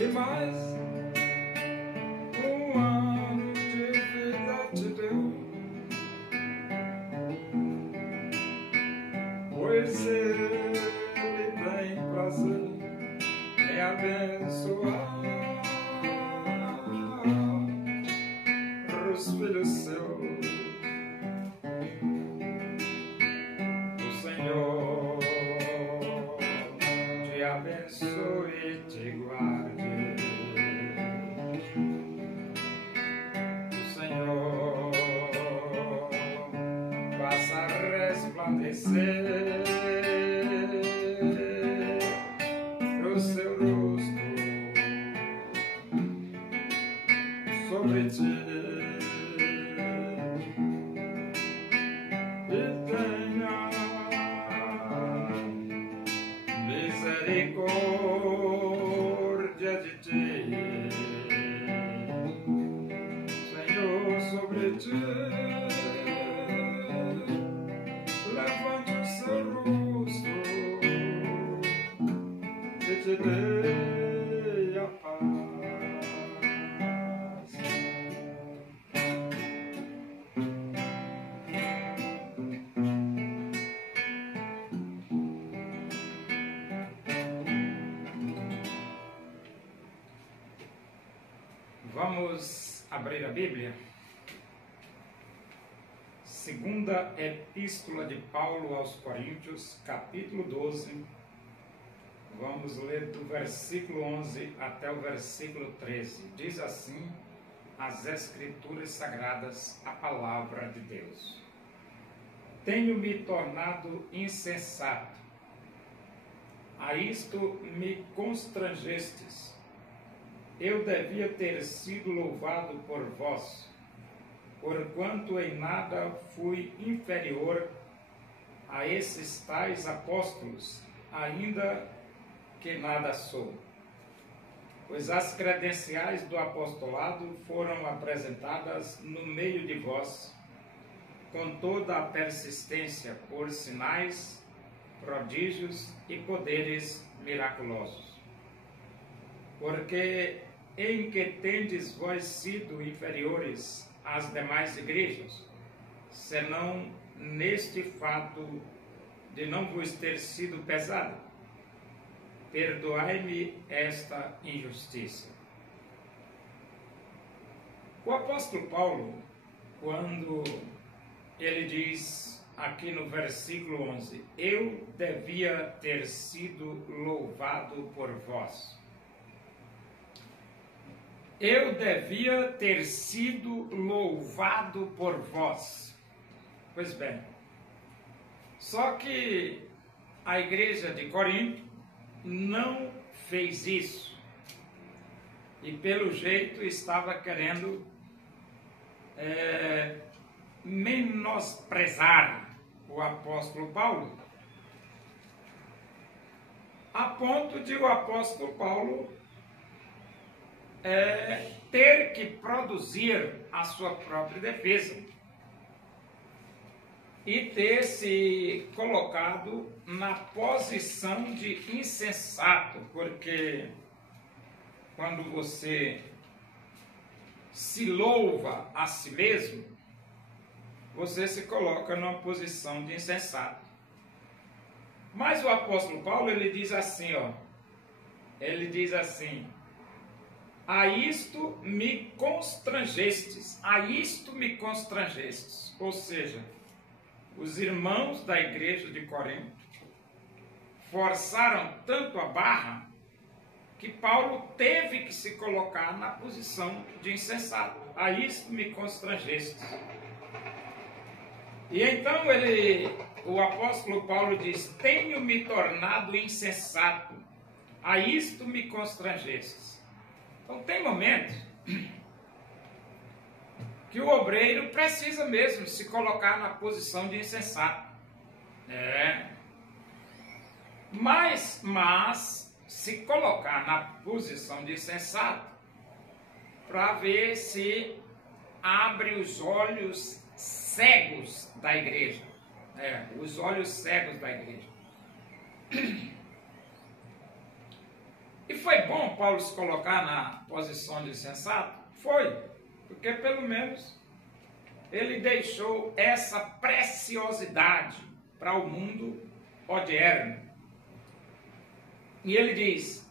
e mais ano de vida te deu, pois ele tem prazer em abençoar os filhos seus. O Senhor te abençoe e te guarde. O Senhor faça resplandecer o seu rosto sobre ti e tenha misericórdia de ti, Senhor, sobre ti. Levante o seu rosto e te dê a paz. Vamos abrir a Bíblia? Segunda Epístola de Paulo aos Coríntios, capítulo 12. Vamos ler do versículo 11 até o versículo 13. Diz assim as Escrituras Sagradas, a palavra de Deus. Tenho-me tornado insensato, a isto me constrangestes. Eu devia ter sido louvado por vós, porquanto em nada fui inferior a esses tais apóstolos, ainda que nada sou. Pois as credenciais do apostolado foram apresentadas no meio de vós, com toda a persistência, por sinais, prodígios e poderes miraculosos. Porque em que tendes vós sido inferiores às demais igrejas, senão neste fato de não vos ter sido pesado? Perdoai-me esta injustiça. O apóstolo Paulo, quando ele diz aqui no versículo 11, eu devia ter sido louvado por vós. Eu devia ter sido louvado por vós. Pois bem, só que a igreja de Corinto não fez isso. E pelo jeito estava querendo menosprezar o apóstolo Paulo, a ponto de o apóstolo Paulo ter que produzir a sua própria defesa e ter se colocado na posição de insensato, porque quando você se louva a si mesmo, você se coloca numa posição de insensato. Mas o apóstolo Paulo, ele diz assim, a isto me constrangestes, ou seja, os irmãos da igreja de Corinto forçaram tanto a barra que Paulo teve que se colocar na posição de insensato. A isto me constrangestes. E então o apóstolo Paulo diz, tenho me tornado insensato, a isto me constrangestes. Então tem momentos que o obreiro precisa mesmo se colocar na posição de insensato. Mas se colocar na posição de insensato para ver se abre os olhos cegos da igreja. Os olhos cegos da igreja. E foi bom Paulo se colocar na posição de insensato? Foi, porque pelo menos ele deixou essa preciosidade para o mundo odierno. E ele diz: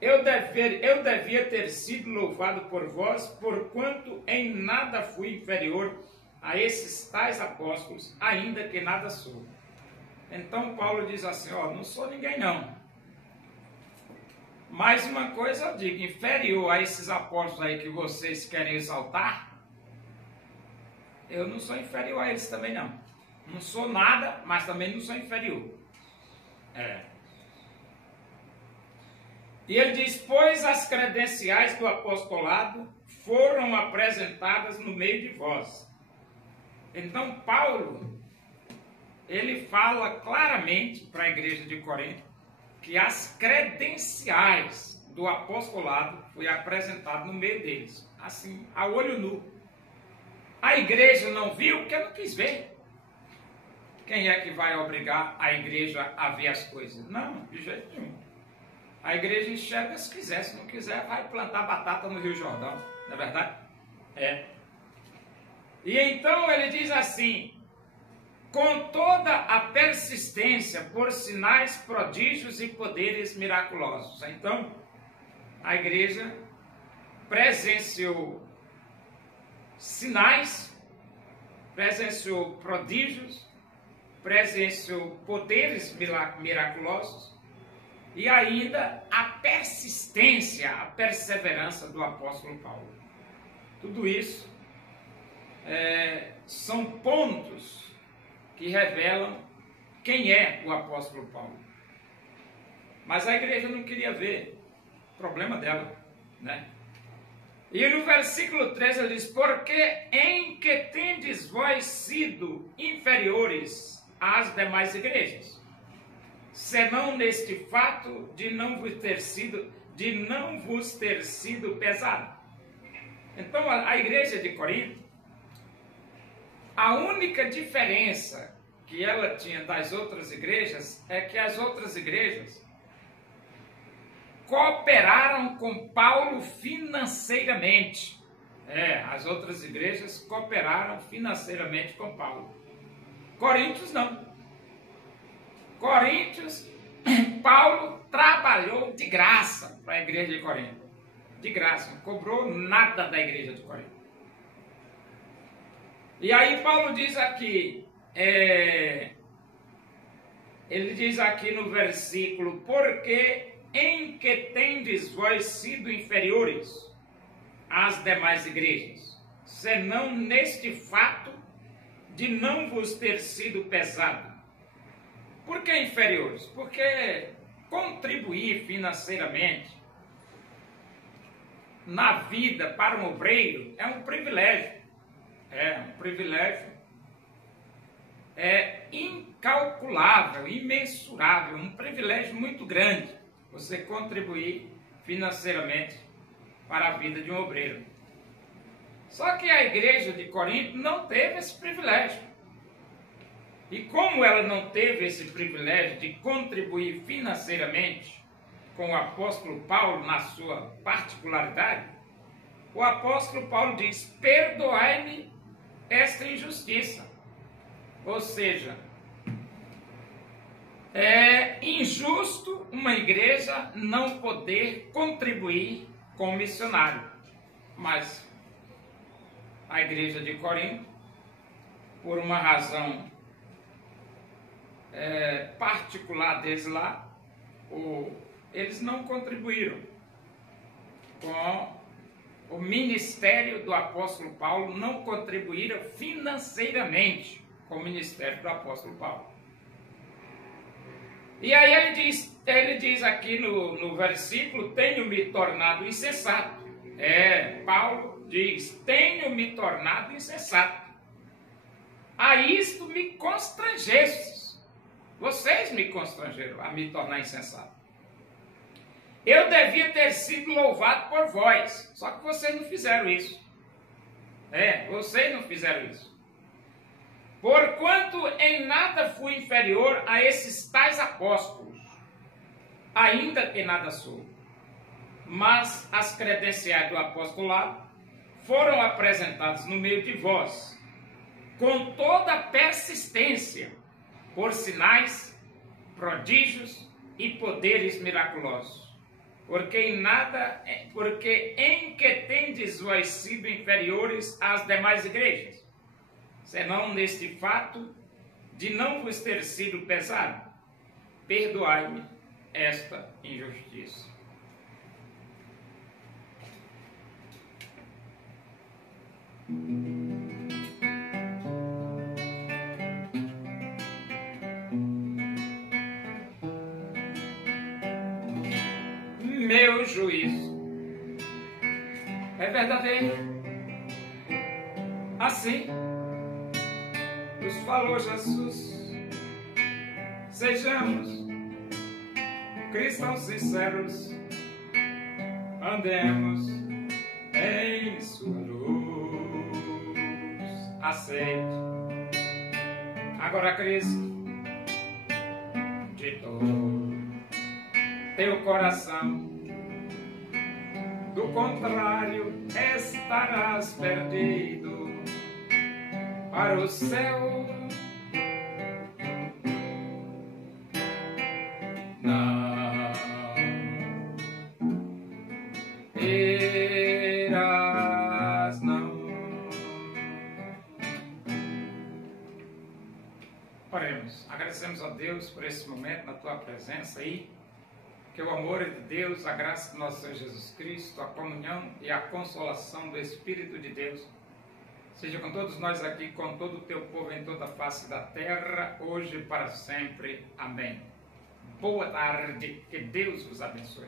eu devia ter sido louvado por vós, porquanto em nada fui inferior a esses tais apóstolos, ainda que nada sou. Então Paulo diz assim, não sou ninguém não. Mas uma coisa eu digo, inferior a esses apóstolos aí que vocês querem exaltar, eu não sou inferior a eles também não. Não sou nada, mas também não sou inferior. E ele diz, pois as credenciais do apostolado foram apresentadas no meio de vós. Então Paulo, ele fala claramente para a igreja de Corinto que as credenciais do apostolado foi apresentado no meio deles, assim, a olho nu. A igreja não viu porque não quis ver. Quem é que vai obrigar a igreja a ver as coisas? Não, de jeito nenhum. A igreja enxerga se quiser, se não quiser vai plantar batata no Rio Jordão, não é verdade? E então ele diz assim, com toda a persistência por sinais, prodígios e poderes miraculosos. Então, a igreja presenciou sinais, presenciou prodígios, presenciou poderes miraculosos e ainda a persistência, a perseverança do apóstolo Paulo. Tudo isso são pontos que revelam quem é o apóstolo Paulo. Mas a igreja não queria ver, problema dela, né? E no versículo 13 ele diz, porque em que tendes vós sido inferiores às demais igrejas, senão neste fato de não vos ter sido pesado. Então a igreja de Corinto, a única diferença que ela tinha das outras igrejas é que as outras igrejas cooperaram com Paulo financeiramente. As outras igrejas cooperaram financeiramente com Paulo. Coríntios não. Coríntios, Paulo trabalhou de graça para a igreja de Corinto. De graça, não cobrou nada da igreja de Corinto. E aí Paulo diz aqui, ele diz aqui no versículo, porque em que tendes vós sido inferiores às demais igrejas, senão neste fato de não vos ter sido pesado. Por que inferiores? Porque contribuir financeiramente na vida para um obreiro é um privilégio. Um privilégio incalculável, imensurável, um privilégio muito grande você contribuir financeiramente para a vida de um obreiro. Só que a igreja de Corinto não teve esse privilégio. E como ela não teve esse privilégio de contribuir financeiramente com o apóstolo Paulo na sua particularidade, o apóstolo Paulo diz, perdoai-me esta injustiça. Ou seja, é injusto uma igreja não poder contribuir com o missionário. Mas a igreja de Corinto, por uma razão particular deles lá, eles não contribuíram com o ministério do apóstolo Paulo, não contribuíram financeiramente com o ministério do apóstolo Paulo. E aí ele diz aqui no versículo, tenho-me tornado insensato. Paulo diz, tenho-me tornado insensato. A isto me constrangestes. Vocês me constrangeram a me tornar insensato. Eu devia ter sido louvado por vós, só que vocês não fizeram isso. Vocês não fizeram isso. Porquanto em nada fui inferior a esses tais apóstolos, ainda que nada sou. mas as credenciais do apostolado foram apresentadas no meio de vós, com toda persistência, por sinais, prodígios e poderes miraculosos. Porque em que tendes vós sido inferiores às demais igrejas, senão neste fato de não vos ter sido pesado. Perdoai-me esta injustiça. Meu juízo é verdadeiro. Assim nos falou Jesus. Sejamos cristãos sinceros, andemos em sua luz. Aceite agora Cristo de todo teu coração. Do contrário, estarás perdido para o céu. Não irás, não. Oremos. Agradecemos a Deus por esse momento na tua presença aí. Que o amor de Deus, a graça do nosso Senhor Jesus Cristo, a comunhão e a consolação do Espírito de Deus seja com todos nós aqui, com todo o teu povo em toda a face da terra, hoje e para sempre. Amém. Boa tarde, que Deus vos abençoe.